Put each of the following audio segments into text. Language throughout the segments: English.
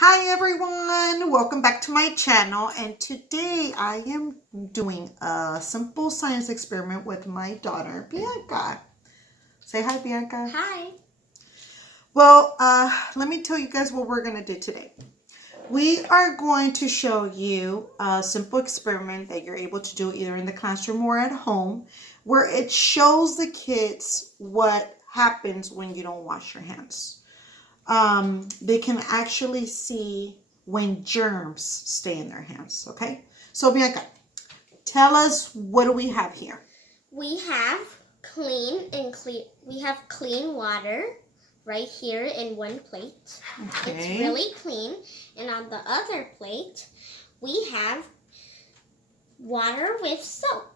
Hi everyone, welcome back to my channel, and today I am doing a simple science experiment with my daughter Bianca. Say hi, Bianca. Hi. Well, let me tell you guys what we're going to do today. We are going to show you a simple experiment that you're able to do either in the classroom or at home, where it shows the kids what happens when you don't wash your hands. They can actually see when germs stay in their hands. Okay, so Bianca, tell us, what do we have here? We have clean water right here in one plate. Okay. It's really clean. And on the other plate, we have water with soap.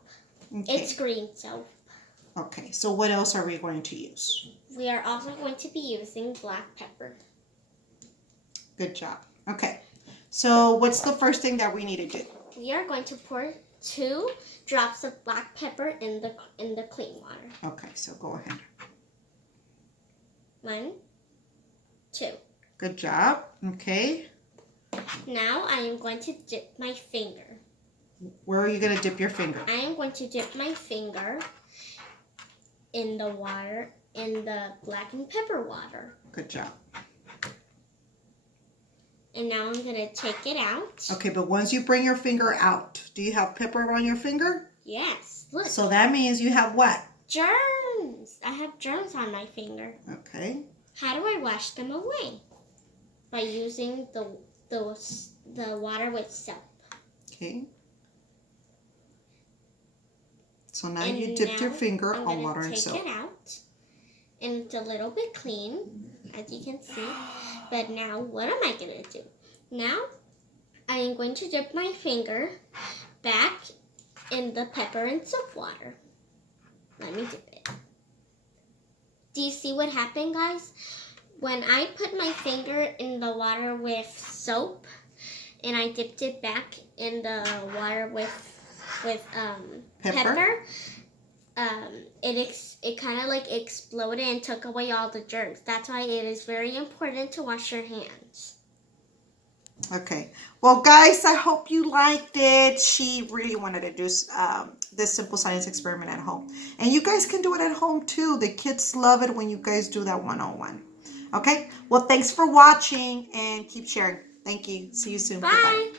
Okay. It's green soap. Okay, so what else are we going to use? We are also going to be using black pepper. Good job. Okay, so what's the first thing that we need to do? We are going to pour 2 drops of black pepper in the clean water. Okay, so go ahead. 1, 2. Good job. Okay. Now I am going to dip my finger. Where are you going to dip your finger? I am going to dip my finger in the water, in the black and pepper water. Good job. And now I'm going to take it out. Okay, but once you bring your finger out, do you have pepper on your finger? Yes, look. So that means you have what? Germs. I have germs on my finger. Okay. How do I wash them away? By using the water with soap. Okay. So now you dipped your finger on water and soap. I'm going to take it out. And it's a little bit clean, as you can see. But now, what am I going to do? Now, I am going to dip my finger back in the pepper and soap water. Let me dip it. Do you see what happened, guys? When I put my finger in the water with soap, and I dipped it back in the water with pepper, it kind of like exploded and took away all the germs. That's why it is very important to wash your hands. Okay. Well, guys, I hope you liked it. She really wanted to do this simple science experiment at home. And you guys can do it at home, too. The kids love it when you guys do that one-on-one. Okay? Well, thanks for watching, and keep sharing. Thank you. See you soon. Bye.